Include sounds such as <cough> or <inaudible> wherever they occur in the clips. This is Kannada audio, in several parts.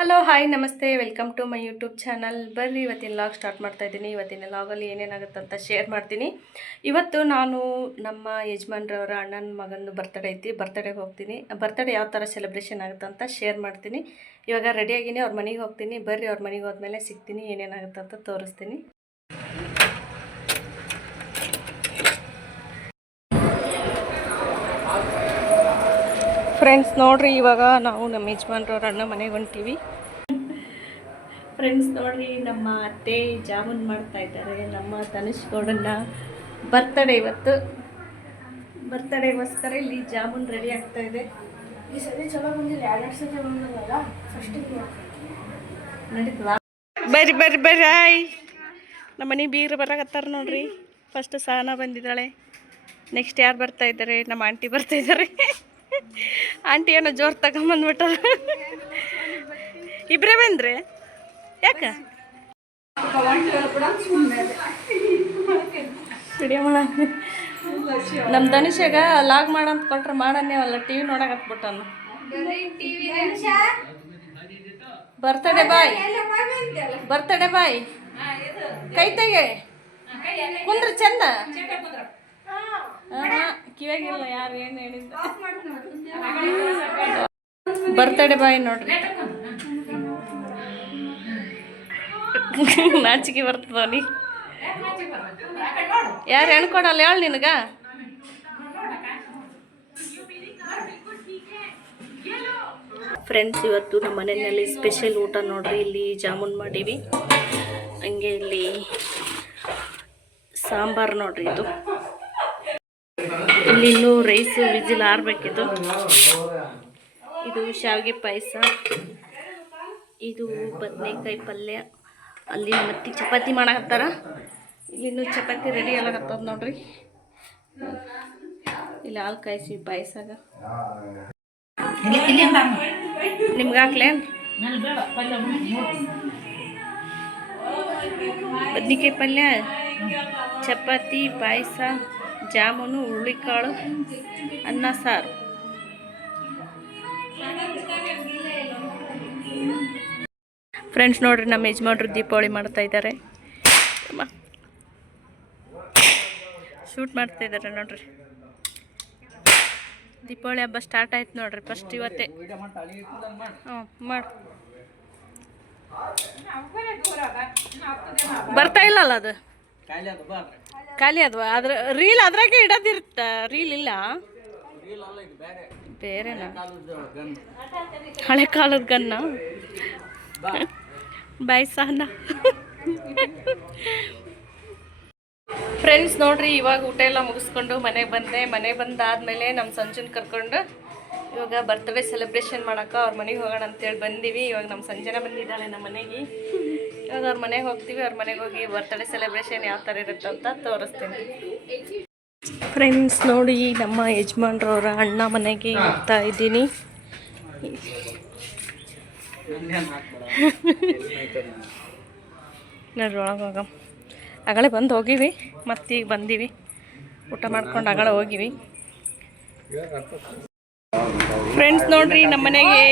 Hello hi namaste. Welcome to my YouTube channel ಬರ್ರಿ, ಇವತ್ತಿನ ಲಾಗ್ ಸ್ಟಾರ್ಟ್ ಮಾಡ್ತಾ ಇದ್ದೀನಿ. ಇವತ್ತಿನ ಲಾಗಲ್ಲಿ ಏನೇನಾಗುತ್ತೆ ಅಂತ ಶೇರ್ ಮಾಡ್ತೀನಿ. ಇವತ್ತು ನಾನು ನಮ್ಮ ಯಜಮಾನ್ರವರ ಅಣ್ಣನ ಮಗನ ಬರ್ತಡೇ ಐತಿ. ಬರ್ತಡೇಗೆ ಹೋಗ್ತೀನಿ. ಬರ್ತಡೇ ಯಾವ ಥರ ಸೆಲೆಬ್ರೇಷನ್ ಆಗುತ್ತೆ ಅಂತ ಶೇರ್ ಮಾಡ್ತೀನಿ. ಇವಾಗ ರೆಡಿಯಾಗಿನೇ ಅವ್ರ ಮನೆಗೆ ಹೋಗ್ತೀನಿ. ಬರ್ರಿ, ಅವ್ರ ಮನೆಗೆ ಹೋದ್ಮೇಲೆ ಸಿಗ್ತೀನಿ. ಏನೇನಾಗುತ್ತೆ ಅಂತ ತೋರಿಸ್ತೀನಿ. ಫ್ರೆಂಡ್ಸ್ ನೋಡ್ರಿ ಇವಾಗ ನಾವು ನಮ್ಮ ಯಜಮಾನ್ರವ್ರ ಅಣ್ಣ ಮನೆಗೆ ಹೊಂಟೀವಿ. ಫ್ರೆಂಡ್ಸ್ ನೋಡ್ರಿ ನಮ್ಮ ಅತ್ತೆ ಜಾಮೂನ್ ಮಾಡ್ತಾ ಇದ್ದಾರೆ. ನಮ್ಮ ಧನುಷ್ ಗೌಡನ್ನ ಬರ್ತಡೇ ಇವತ್ತು. ಬರ್ತಡೇಗೋಸ್ಕರ ಇಲ್ಲಿ ಜಾಮೂನ್ ರೆಡಿ ಆಗ್ತಾ ಇದೆ. ಈ ಸರಿ ಚಲೋ ಬಂದಿಲ್ಲ ಎರಡು ಸತಿ ಬಂದದಲ್ಲ ಫಸ್ಟಿಗೆ ನಡೀತದ ಬರ್ರಿ ಬರ್ರಿ ಬರ್ರಿ ಆಯ್ ನಮ್ಮ ಮನೆ ಬೀಗ್ರು ಬರಾಕತ್ತಾರ ನೋಡ್ರಿ. ಫಸ್ಟ್ ಸಹನ ಬಂದಿದ್ದಾಳೆ. ನೆಕ್ಸ್ಟ್ ಯಾರು ಬರ್ತಾ ಇದ್ದಾರೆ? ನಮ್ಮ ಆಂಟಿ ಬರ್ತಾ ಇದ್ದಾರೆ. ಆಂಟಿ ಏನೋ ಜೋರು ತಗೊಂಬಂದ್ಬಿಟ್ಟ ಇಬ್ಬರೇ ಬಂದ್ರಿ? ಯಾಕ? ವಿಡಿಯೋ ಮಾಡ ನಮ್ಮ ಲಾಗ್ ಮಾಡಂತ ಕೊಟ್ರೆ ಮಾಡನ್ನೇವಲ್ಲ ಟಿವಿ ವಿ ನೋಡಕತ್ಬಿಟ್ಟನು ಬರ್ತಡೆ ಬಾಯ್. Birthday boy. ಕೈ ತೆಗೆ. ಕುಂದ್ರ ಚಂದ. ಕಿವಿಯಾಗಿಲ್ಲ ಯಾರು ಏನು ಹೇಳಿದ್ದ? ಬರ್ತಡೇ ಬಾಯ್ ನೋಡ್ರಿ. ನಾಚಿಕೆ ಬರ್ತದ ನೀ? ಯಾರು ಹೇಳ್ಕೊಡಲ್ಲ ಹೇಳ ಹೇಳು ನಿನಗ? ಫ್ರೆಂಡ್ಸ್ ಇವತ್ತು ನಮ್ಮ ಮನೆಯಲ್ಲಿ ಸ್ಪೆಷಲ್ ಊಟ ನೋಡ್ರಿ. ಇಲ್ಲಿ ಜಾಮೂನ್ ಮಾಡೀವಿ. ಹಂಗೆ ಇಲ್ಲಿ ಸಾಂಬಾರು ನೋಡ್ರಿ ಇದು. ಇಲ್ಲಿ ಇನ್ನೂ ರೈಸ್, ವಿಜಿಲ್ ಆರ್ಬೇಕಿದು ಇದು ಶಾವಿಗೆ ಪಾಯಸ, ಇದು ಬದನೆಕಾಯಿ ಪಲ್ಯ. ಅಲ್ಲಿ ಮತ್ತೆ ಚಪಾತಿ ಮಾಡಕತ್ತಾರ. ಇಲ್ಲಿನೂ ಚಪಾತಿ ರೆಡಿ ಆಗತ್ತದ ನೋಡ್ರಿ. ಇಲ್ಲಿ ಹಾಲು ಕಾಯಿಸಿ ಪಾಯಸಾಗ. ನಿಮ್ಗೆ ಹಾಕ್ಲೇನು ಬದ್ನಿಕಾಯಿ ಪಲ್ಯ, ಚಪಾತಿ, ಪಾಯಸ. ಜಾಮೂನು, ಹುರುಳಿಕಾಳು, ಅನ್ನ, ಸಾರು. ಫ್ರೆಂಡ್ಸ್ ನೋಡ್ರಿ ನಮ್ಮ ಯಜಮಾನ್ರು ದೀಪಾವಳಿ ಮಾಡ್ತಾ ಇದ್ದಾರೆ. ಶೂಟ್ ಮಾಡ್ತಾ ಇದ್ದಾರೆ ನೋಡ್ರಿ. ದೀಪಾವಳಿ ಹಬ್ಬ ಸ್ಟಾರ್ಟ್ ಆಯ್ತು ನೋಡ್ರಿ ಫಸ್ಟ್ ಇವತ್ತೇ. ಹ್ಞೂ, ಮಾಡು. ಬರ್ತಾ ಇಲ್ಲಲ್ಲ ಅದು? ಖಾಲಿ ಅದ್ವಾ. ಅದ್ರ ರೀಲ್ ಅದ್ರಾಗೆ ಇಡದಿರ್ತ. ರೀಲ್ ಇಲ್ಲ. ಬೇರೆನಾ? ಹಳೆ ಕಾಲದ ಗನ್ನ? ಬಾಯ್ ಸಹನ. ಫ್ರೆಂಡ್ಸ್ ನೋಡ್ರಿ, ಇವಾಗ ಊಟ ಎಲ್ಲ ಮುಗಿಸ್ಕೊಂಡು ಮನೆಗೆ ಬಂದೆ. ಮನೆಗೆ ಬಂದಾದ್ಮೇಲೆ ನಮ್ಮ ಸಂಜುನ್ ಕರ್ಕೊಂಡು ಇವಾಗ ಬರ್ತ್ಡೇ ಸೆಲೆಬ್ರೇಷನ್ ಮಾಡೋಕೆ ಅವ್ರ ಮನೆಗೆ ಹೋಗೋಣ ಅಂತೇಳಿ ಬಂದೀವಿ. ಇವಾಗ ನಮ್ಮ ಸಂಜೆನ ಬಂದಿದ್ದಾಳೆ ನಮ್ಮ ಮನೆಗೆ. ಇವಾಗ ಅವ್ರ ಮನೆಗೆ ಹೋಗ್ತೀವಿ, ಅವ್ರ ಮನೆಗೆ ಹೋಗಿ ಬರ್ತ್ಡೇ ಸೆಲೆಬ್ರೇಷನ್ ಯಾವ ಥರ ಇರುತ್ತೆ ಅಂತ ತೋರಿಸ್ತೀನಿ. ಫ್ರೆಂಡ್ಸ್ ನೋಡಿ ನಮ್ಮ ಯಜಮಾನ್ರವ್ರ ಅಣ್ಣ ಮನೆಗೆ ಹೋಗ್ತಾ ಇದ್ದೀನಿ. ನೋಡ್ರಿ ಹೋಗ. ಬಂದು ಹೋಗಿವಿ ಮತ್ತೀಗ ಬಂದೀವಿ. ಊಟ ಮಾಡ್ಕೊಂಡು ಅಗಳ ಹೋಗಿವಿ. ಫ್ರೆಂಡ್ಸ್ ನೋಡ್ರಿ, ನಮ್ಮ ಮನೆಗೆ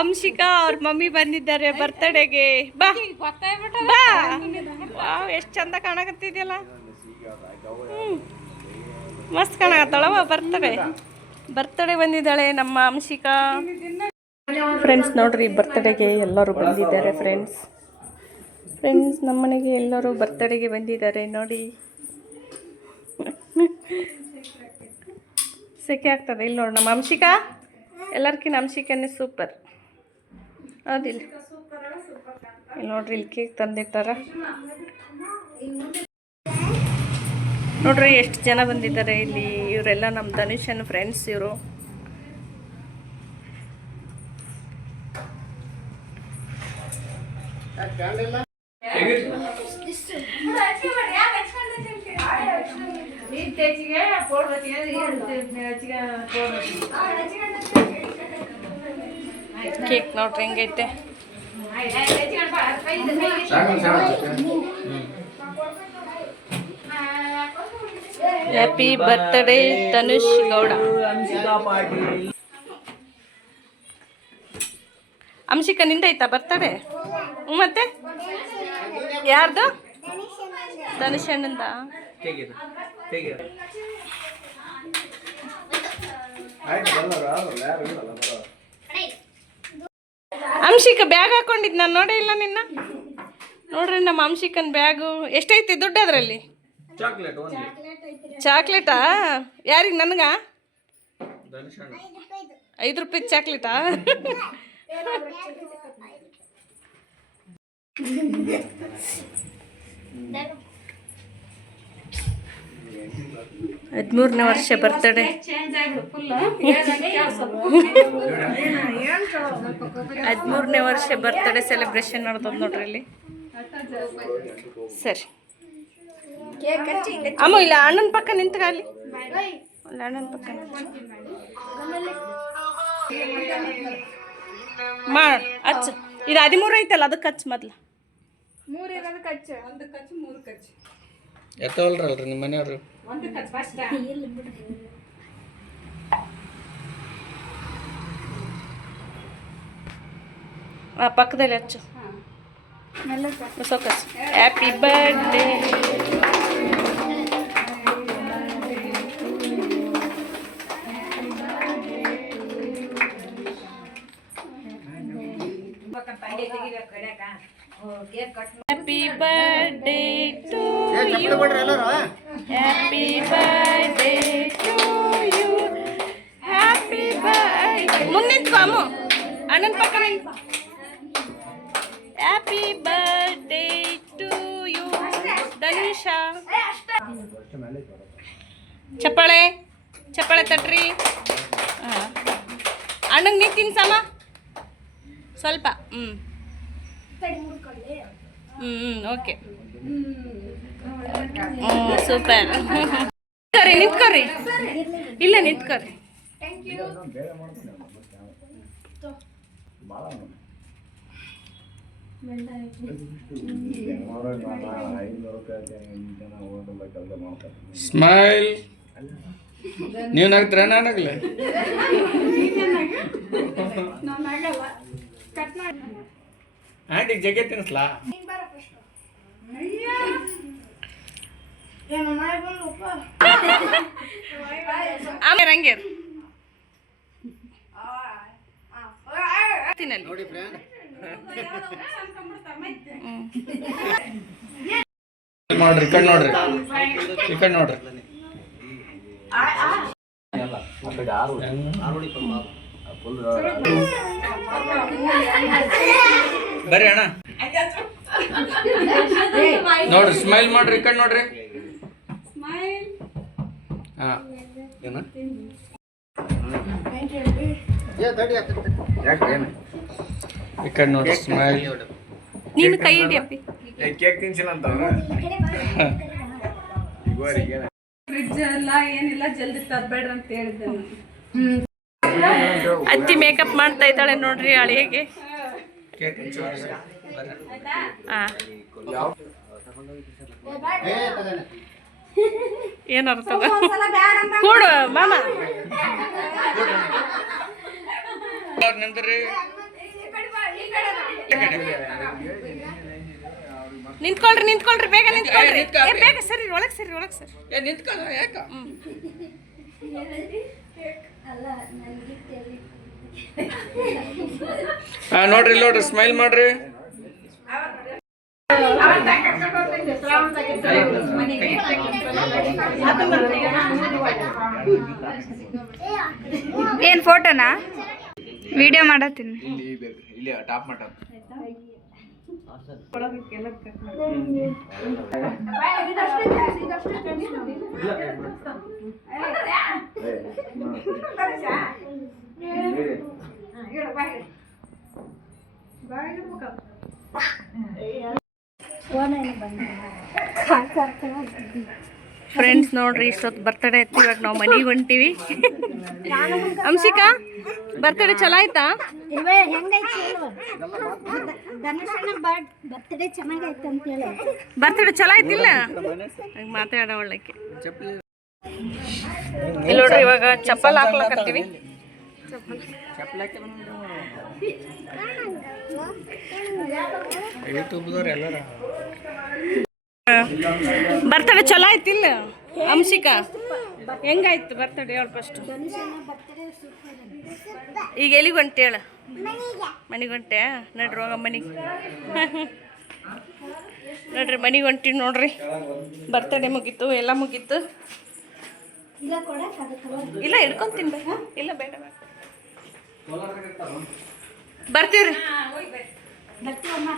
ಅಂಶಿಕಾ ಅವ್ರ ಮಮ್ಮಿ ಬಂದಿದ್ದಾರೆ ಬರ್ತಡೇಗೆ ಬಾ. ಬಾ. ವಾವ್ ಎಷ್ಟು ಚಂದ ಕಾಣಕತ್ತಿದ್ಯಲ್ಲ. ಮಸ್ತ್ ಕಾಣಕತ್ತಾಳವ ಬರ್ತಡೆ ಬರ್ತಡೇ ಬಂದಿದ್ದಾಳೆ ನಮ್ಮ ಅಂಶಿಕಾ. ಫ್ರೆಂಡ್ಸ್ ನೋಡ್ರಿ ಬರ್ತಡೇಗೆ ಎಲ್ಲರೂ ಬಂದಿದ್ದಾರೆ ಫ್ರೆಂಡ್ಸ್ ಫ್ರೆಂಡ್ಸ್ ನಮ್ಮನೆಗೆ ಎಲ್ಲರೂ ಬರ್ತಡೇಗೆ ಬಂದಿದ್ದಾರೆ ನೋಡಿ. ಸೆಕೆ ಆಗ್ತದೆ ಇಲ್ಲಿ ನೋಡಿ ನಮ್ಮ ಅಂಶಿಕಾ. ಎಲ್ಲರ್ಕಿನ್ನ ಅಂಶಿಕನೇ ಸೂಪರ್ ಇಲ್ಲಿ ನೋಡ್ರಿ ಇಲ್ಲಿ ಕೇಕ್ ತಂದಿಟ್ಟಾರ ನೋಡ್ರಿ ಎಷ್ಟು ಜನ ಬಂದಿದ್ದಾರೆ ಇಲ್ಲಿ. ಇವರೆಲ್ಲ ನಮ್ಮ ಧನುಷನ್ ಫ್ರೆಂಡ್ಸ್ ಇವರು. ಕೇಕ್ ನೋಡ್ರಿ, ಹೆಂಗೈತೆ? ಹ್ಯಾಪಿ ಬರ್ತ್ಡೇ ತನುಷ್ ಗೌಡ ಅಂಶಿಕ ನಿಂದೈತಾ ಬರ್ತಡೆ ಮತ್ತೆ? ಯಾರ್ದು? ತನುಷ್ ಅಣ್ಣಂದ? ತೆಗೀರಿ ಅಂಶಿಕ ಬ್ಯಾಗ್ ಹಾಕೊಂಡಿದ್ದು ನಾನು ನೋಡೇ ಇಲ್ಲ ನಿನ್ನ. ನೋಡ್ರಿ ನಮ್ಮ ಅಂಶಿಕನ್ ಬ್ಯಾಗು. ಎಷ್ಟೈತಿ ದುಡ್ಡು ಅದರಲ್ಲಿ? ಚಾಕ್ಲೇಟ್ ಯಾರಿಗೆ ನನಗ? ಐದು ರೂಪಾಯಿ ಚಾಕ್ಲೇಟಾ? <laughs> <laughs> ಹದಿಮೂರನೇ ವರ್ಷ ಬರ್ತಡೆ ಹದಿಮೂರನೇ ವರ್ಷ ಬರ್ತಡೆ ಸೆಲೆಬ್ರೇಷನ್ ನಡೆದದ್ ನೋಡ್ರಿ ಇಲ್ಲಿ. ಸರಿ. ಅಮ್ಮ, ಇಲ್ಲ, ಅಣ್ಣನ ಪಕ್ಕ ನಿಂತ್ಕ ಅಲ್ಲಿ. ಅಣ್ಣನ ಪಕ್ಕ ಅಚ್ಚ. ಹಚ್ಚ ಇದು ಹದಿಮೂರು ಐತಲ್ಲ ಅದಕ್ಕೆ ಹಚ್ಚ ಮೊದ್ಲು. ಎತ್ತವಲ್ರಲ್ರಿ ನಿಮ್ಮ ಮನೆಯವ್ರು? ಆ? ಪಕ್ಕದಲ್ಲಿ ಹಚ್ಚು. ಸೋಕಸ್ happy birthday happy birthday to you happy birthday to you happy birthday ಮುಂದೆ ನಿಂತ್ಕೊ ಅಮ್ಮ. ಅಣ್ಣನ ಪಕ್ಕ happy birthday to you Dhanusha ಚಪ್ಪಾಳೆ ಚಪ್ಪಾಳೆ ತಟ್ರಿ. ಹಾಂ ಅಣ್ಣಂಗೆ ನೀ ತಿನ್ಸಮ್ಮ. ಸ್ವಲ್ಪ ಹ್ಞೂ ಹ್ಞೂ ಹ್ಞೂ ಓಕೆ. ಹ್ಞೂ ಸೂಪರ್ ನಿಂತ್ಕೊರಿ ನಿಂತ್ಕೊರಿ ಇಲ್ಲ ನಿಂತ್ಕೊರಿ ಸ್ಮೈಲ್ ನೀವು ನಗ್ತ್ರ? ನಾನಾಗ್ಲೆ ಆಂಟಿ ಜಗ್ಗೆ ತಿನ್ಸ್ಲಾ? ಆಮೇಲೆ ಹಂಗೆ ಇರು. ತಿನ್ನಲಿ ನೋಡ್ರಿ ಕಣ್ ಕಡೆ ನೋಡ್ರಿ. ಈ ಕಡೆ ನೋಡ್ರಿ. ಬರ್ರಿ ಅಣ್ಣ. ನೋಡ್ರಿ ಸ್ಮೈಲ್ ಮಾಡ್ರಿ ಈ ಕಡೆ ನೋಡ್ರಿ. ಈ ಕಡೆ ನೋಡಿ ಸ್ಮೈಲ್. ನೀನು ಕೈ ಹಿಡಿಯಪ್ಪಿ ಕೇಕ್ ತಿನ್ಸಿಲ್ಲ ಅಂತ ಅತ್ತಿ ಮೇಕಪ್ ಮಾಡ್ತಾ ಇದ್ದಾಳೆ ನೋಡ್ರಿ ಅಳಿಯಗೆ ಕೇಕ್ ಬರ್ರಿ ಅರ್ಥದ ಕೂಡು ಮಾಮ. ನಿಂತ್ಕೊಳ್ರಿ ನಿಂತ್ಕೊಳ್ರಿ ಬೇಗ ನಿಂತ್ಕೊಳ್ರಿ. ಬೇಗ ಸರಿ ಒಳಗ್ ಸರಿ ಒಳಗ್ ಸರಿ. ಏ ನಿಂತ್ಕೊಳ್ಳ ಯಾಕ? ಹಾ ನೋಡ್ರಿ ನೋಡ್ರಿ ಸ್ಮೈಲ್ ಮಾಡ್ರಿ. ಏನ್ ಫೋಟೋನಾ? ವಿಡಿಯೋ ಮಾಡತ್ತೀನಿ. ಇಲ್ಲಿ ಇಲ್ಲಿ ಟಾಪ್ ಫ್ರೆಂಡ್ಸ್ ನೋಡ್ರಿ ಇಷ್ಟೊತ್ತು ಬರ್ತಡೇ ಆಯ್ತು ಇವಾಗ ನಾವು ಮನೆಗೆ ಹೊಂಟೀವಿ. ಅಂಶಿಕಾ ಬರ್ತಡೇ ಚಲೋ ಆಯ್ತಾ? ಬರ್ತ್ಡೇ ಚಲೋ ಆಯ್ತಿಲ್ಲ ಮಾತಾಡ ಒಳ್ಳಕ್ಕೆ ಇಲ್ಲಿ ನೋಡ್ರಿ ಇವಾಗ ಚಪ್ಪಲ್ ಹಾಕ್ಲಕತ್ತೀವಿ. ಎಲ್ಲರ ಬರ್ತಡೇ ಚಲೋ ಆಯ್ತಿಲ್ಲ ಅಂಶಿಕಾ ಹೆಂಗಾಯ್ತು ಬರ್ತಡೆ ಹೇಳು ಫಸ್ಟ್ ಈಗ ಎಲ್ಲಿಗೆ ಹೊಂಟೆ ಹೇಳ. ಮನೆಗೆ ಹೊಂಟೆ ನಡ್ರಿ ಹೋಗ ಮನೆಗೆ. ನೋಡ್ರಿ ಮನೆಗೆ ಹೊಂಟಿ ನೋಡ್ರಿ. ಬರ್ತಡೆ ಮುಗೀತು, ಎಲ್ಲ ಮುಗೀತು. ಇಲ್ಲ ಕೊಡಕ್ಕೆ ಅದಕ್ಕೆ ಇಲ್ಲ, ಬೇಡ ಬೇಡ. ಬರ್ತೀವ್ರಿ. ಬರ್ತೀವಮ್ಮ.